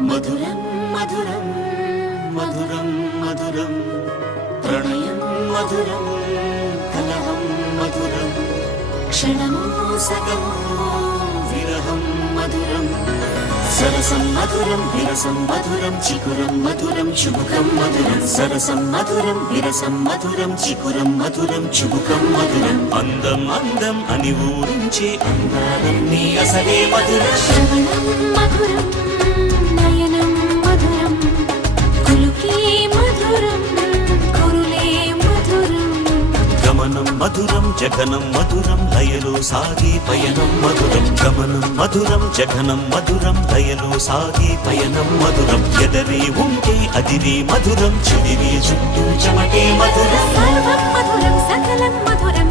మధురం మధురం మధురం మధురం ప్రణయం మధురం కలహం మధురం క్షణమో సగమో విరహం మధురం సరసం మధురం విరసం మధురం చికురం మధురం చుబుకం మధురం సరసం మధురం విరసం మధురం చికురం మధురం చుబుకం మధురం అందం అందం అని ఊరించే అందాలన్నీ అసలే మధురం శ్రవణం మధురం నయనం మధురం కులుకే మధురం కురులే మధురం గమనం మధురం జగనం మధురం లయలో సాగే పయనం మధురం గమనం మధురం జగనం మధురం లయలో సాగే పయనం మధురం ఎదరే ఉంటే అదిరే మధురం చెదిరే చుట్టూ చెమటే మధురం సర్వం మధురం సకలం మధురం